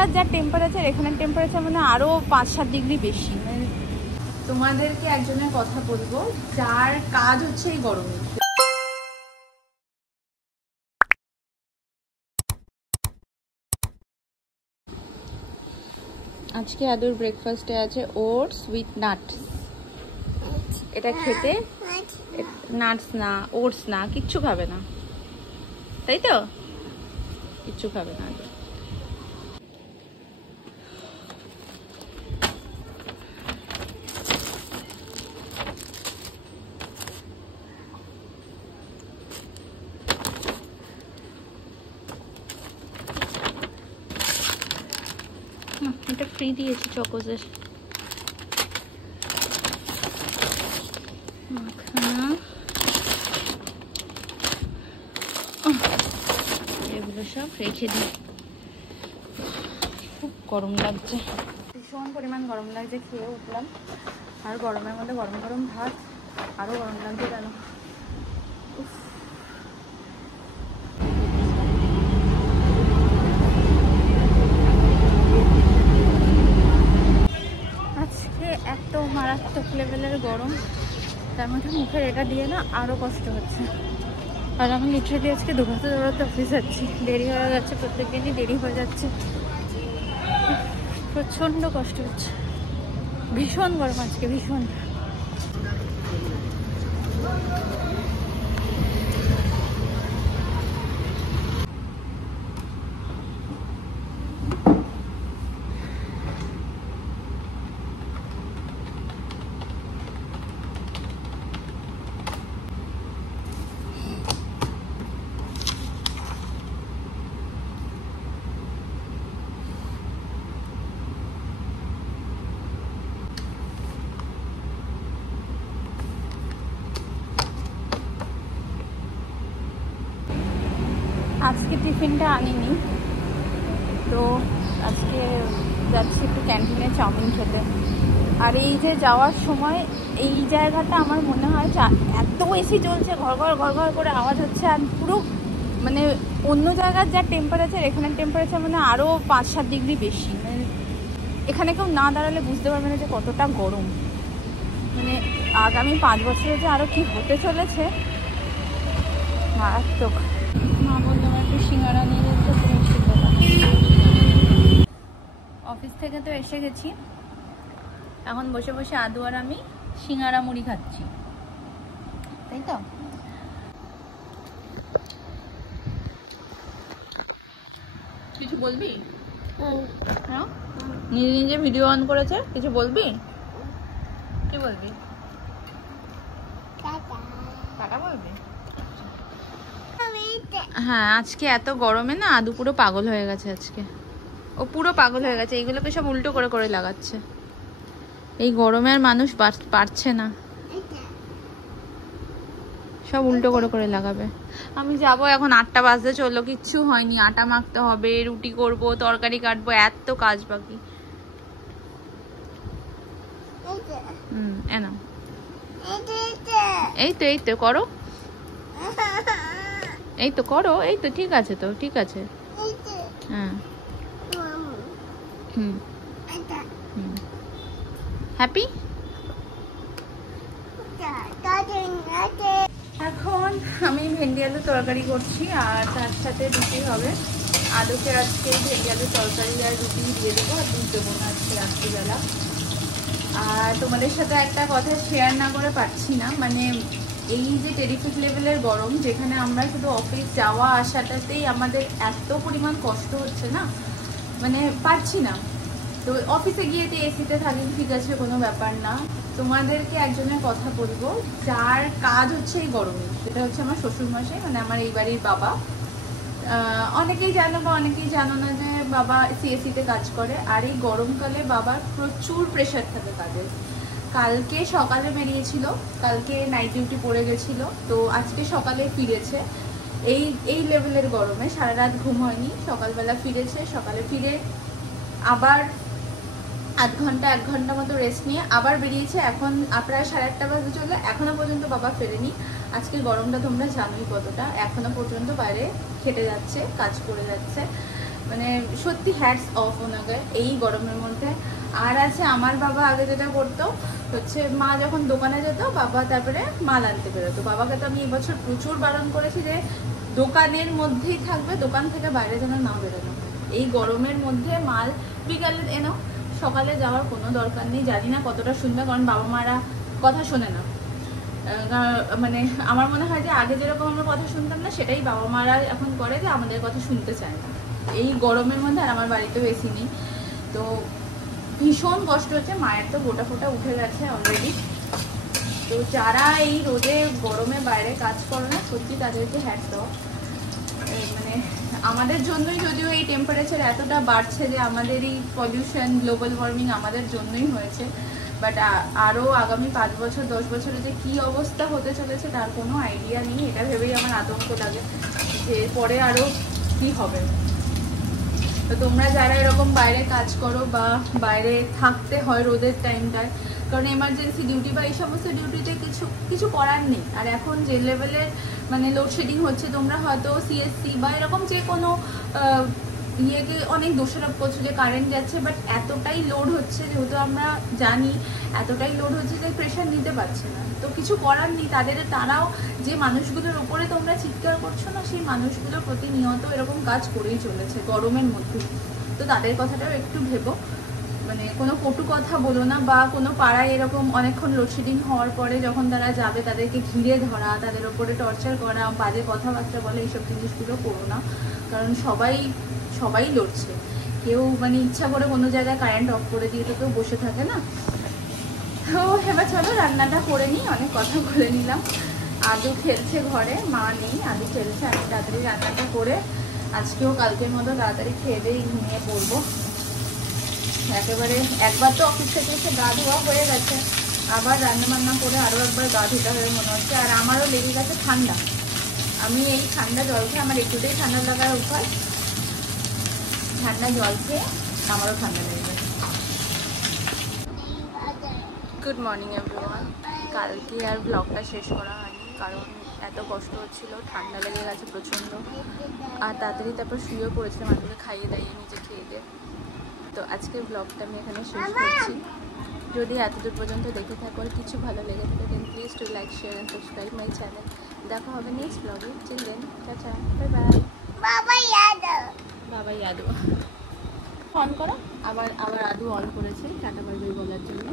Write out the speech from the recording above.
জায়গার যা টেম্পারেচার এখানের টেম্পারেচার মানে আরও 5-7 ডিগ্রি বেশি। মানে তোমাদেরকে একজনের কথা বলবো যার কাজ হচ্ছে এই গরমে। আজকে আদুর ব্রেকফাস্টে আছে ওটস উইথ নাটস। এটা খেতে নাটস না, ওটস না, কিচ্ছু খাবে না, তাই তো? কিচ্ছু খাবে না। এটা ফ্রি দিয়েছি চকোজের মাখানা, এগুলো সব রেখে দিই। খুব গরম লাগছে, ভীষণ পরিমাণ গরম লাগছে। খেয়ে উঠলাম আর গরমের মধ্যে গরম গরম ভাত, আরও গরম লাগছে কেন। আজকে এত মারাত্মক লেভেলের গরম, তার মধ্যে মুখের এটা দিয়ে না আরও কষ্ট হচ্ছে। আর আমি লিটারেলি আজকে দৌড়াতে দৌড়াতে অফিস যাচ্ছি, দেরি হয়ে যাচ্ছে, প্রত্যেক দিনই দেরি হয়ে যাচ্ছে, প্রচণ্ড কষ্ট হচ্ছে। ভীষণ গরম আজকে, ভীষণ। আজকে টিফিনটা আনিনি, তো আজকে যাচ্ছি একটু ক্যান্টিনে চাউমিন খেতে। আর এই যে যাওয়ার সময় এই জায়গাটা আমার মনে হয় এত এসি চলছে, ঘর ঘর ঘর ঘর করে আওয়াজ হচ্ছে। আর পুরো মানে অন্য জায়গার যা টেম্পারেচার এখানের টেম্পারেচার মানে আরও 5-7 ডিগ্রি বেশি। মানে এখানে কেউ না দাঁড়ালে বুঝতে পারবে না যে কতটা গরম। মানে আগামী 5 বছরে যে আরও কি হতে চলেছে মারাত্মক। মা বললো আমার একটু সিঙ্গারা নিয়ে যেতে, অফিস থেকে তো এসে গেছি, এখন বসে বসে আদু আর আমি সিঙ্গারা মুড়ি খাচ্ছি, তাই তো? কিছু বলবি? হ্যাঁ, নিজে নিজে ভিডিও অন করেছে, কিছু বলবি? কি বলবি? টাটা বলবি? হ্যাঁ, আজকে এত গরমে না আদু পুরো পাগল হয়ে গেছে। আজকে ও পুরো পাগল হয়ে গেছে, এইগুলোকে সব উল্টো করে করে লাগাচ্ছে। এই গরমে আর মানুষ পারছে না, সব উল্টো করে করে লাগাবে। আমি যাবো এখন, 8টা বাজতে চললো, কিচ্ছু হয়নি। আটা মাখতে হবে, রুটি করব, তরকারি কাটবো, এত কাজ বাকি। এনা এই তো, এই তো করো, এই তো করো, এই তো ঠিক আছে, তো ঠিক আছে। হ্যাঁ, হ্যাপি। এখন আমি ভেন্ডি আলু তরকারি করছি আর তার সাথে রুটি হবে। আলুকে আজকে ভেন্ডি আলু তরকারি আর রুটি দিয়ে দেবো, আর দুধ দেবো না আজকে রাত্রিবেলা। আর তোমাদের সাথে একটা কথা শেয়ার না করে পারছি না, মানে এই যে টেরিফিক লেভেলের গরম, যেখানে আমরা শুধু অফিস যাওয়া আসাটাতেই আমাদের এত পরিমাণ কষ্ট হচ্ছে না, মানে পারছি না। তো অফিসে গিয়ে তো এসিতে থাকি, ঠিক আছে, কোনো ব্যাপার না। তোমাদেরকে একজনের কথা বলবো যার কাজ হচ্ছে এই গরমে, সেটা হচ্ছে আমার শ্বশুরমশাই, মানে আমার এই বাড়ির বাবা। অনেকেই জানো বা অনেকেই জানো না যে বাবা সিএসিতে কাজ করে। আর এই গরমকালে বাবার প্রচুর প্রেশার থাকে কাজে। কালকে সকালে বেরিয়েছিল, কালকে নাইট ডিউটি পড়ে গেছিলো, তো আজকে সকালে ফিরেছে। এই লেভেলের গরমে সারা রাত ঘুম হয়নি, সকালবেলা ফিরেছে। সকালে ফিরে আবার 1 ঘন্টা মতো রেস্ট নিয়ে আবার বেরিয়েছে। এখন প্রায় 8:30 বাজে চলে, এখনো পর্যন্ত বাবা ফেরেনি। আজকে গরমটা তোমরা জানোই কতটা, এখনো পর্যন্ত বাইরে খেটে যাচ্ছে, কাজ করে যাচ্ছে। মানে সত্যি হ্যাটস অফ ওনাকে এই গরমের মধ্যে। আর আছে আমার বাবা আগে যেটা করতো হচ্ছে, মা যখন দোকানে যেত বাবা তারপরে মাল আনতে বেরোতো। বাবাকে তো আমি এবছর প্রচুর বারণ করেছি যে দোকানের মধ্যেই থাকবে, দোকান থেকে বাইরে যেন না বেরোনো। এই গরমের মধ্যে মাল বিকালে এনো, সকালে যাওয়ার কোনো দরকার নেই। জানি না কতটা শুনবে, কারণ বাবা মারা কথা শোনে না। মানে আমার মনে হয় যে আগে যেরকম আমরা কথা শুনতাম না, সেটাই বাবা মারা এখন করে, যে আমাদের কথা শুনতে চায় না এই গরমের মধ্যে। আর আমার বাড়িতেও এসি নেই, তো ভীষণ কষ্ট হচ্ছে। মায়ের তো গোটা ফোটা উঠে গেছে অলরেডি। তো যারা এই রোদে গরমে বাইরে কাজ করে না, সত্যি তাদেরকে হ্যাটস অফ। মানে আমাদের জন্যই যদিও এই টেম্পারেচার এতটা বাড়ছে, যে আমাদের এই পলিউশন, গ্লোবাল ওয়ার্মিং আমাদের জন্যই হয়েছে। বাট আরও আগামী 5 বছর 10 বছরে যে কী অবস্থা হতে চলেছে তার কোনো আইডিয়া নেই। এটা ভেবেই আমার আতঙ্ক লাগে যে পরে আরও কী হবে। তো তোমরা যারা এরকম বাইরে কাজ করো বা বাইরে থাকতে হয় রোদের টাইমটায়, কারণ এমার্জেন্সি ডিউটি বা এই সমস্ত ডিউটিতে কিছু করার নেই। আর এখন যে লেভেলের মানে লোডশেডিং হচ্ছে, তোমরা হয়তো সিএসসি বা এরকম যে কোনো ইয়েকে অনেক দোষারোপ করছো যে কারেন্ট যাচ্ছে, বাট এতটাই লোড হচ্ছে, যেহেতু আমরা জানি এতটাই লোড হচ্ছে যে প্রেশার নিতে পারছে না। তো কিছু করার নেই। তারাও যে মানুষগুলোর উপরে তোমরা চিৎকার করছো না, সেই মানুষগুলো প্রতিনিয়ত এরকম কাজ করেই চলেছে গরমের মধ্যে। তো তাদের কথাটাও একটু ভেবো। মানে কোনো কটু কথা বলো না, বা কোনো পাড়ায় এরকম অনেকক্ষণ লোডশেডিং হওয়ার পরে যখন তারা যাবে তাদেরকে ঘিরে ধরা, তাদের ওপরে টর্চার করা, বাজে কথাবার্তা বলে, এইসব জিনিসগুলো করো না। কারণ সবাই লড়ছে। কেউ মানে ইচ্ছা করে কোনো জায়গায় কারেন্ট অফ করে দিয়ে তো কেউ বসে থাকে না। তো এবার চলো রান্নাটা করে নিই, অনেক কথা বলে নিলাম। আদু খেলছে ঘরে, মা নেই, আদু খেলছে। আমি তাড়াতাড়ি রান্নাটা করে আজকেও কালকের মতো তাড়াতাড়ি খেয়ে দিয়ে ঘুমিয়ে পড়বো। একেবারে একবার তো অফিস থেকে এসে গা ধোয়া হয়ে গেছে, আবার রান্নাবান্না করে আরও একবার গা ধুতে হবে মনে হচ্ছে। আর আমারও লেগে গেছে ঠান্ডা। আমি এই ঠান্ডা জল খেয়ে, আমার একটুতেই ঠান্ডা লাগার উপায়, ঠান্ডা জল খেয়ে আমারও ঠান্ডা লেগে গেছে। Good morning everyone. কালকে আর ব্লগটা শেষ করা হয়নি, কারণ এত কষ্ট হচ্ছিল, ঠান্ডা লেগে গেছে প্রচণ্ড। আর তাড়াতাড়ি তারপর শুয়েও পড়েছিলাম, আমাকে খাইয়ে দাইয়ে নিজে খেয়ে দিয়ে। তো আজকের ব্লগটা আমি এখানে শেষ করছি। যদি এতদূর পর্যন্ত দেখে থাকো, কিছু ভালো লেগে থাকে, then please to like, share and subscribe my channel. দেখা হবে নেক্সট ব্লগে। Till then, tata, bye bye. বাবা ইয়াদু অন করো। আবার আদু অন করেছে টাটা বাই বাই বলার জন্য।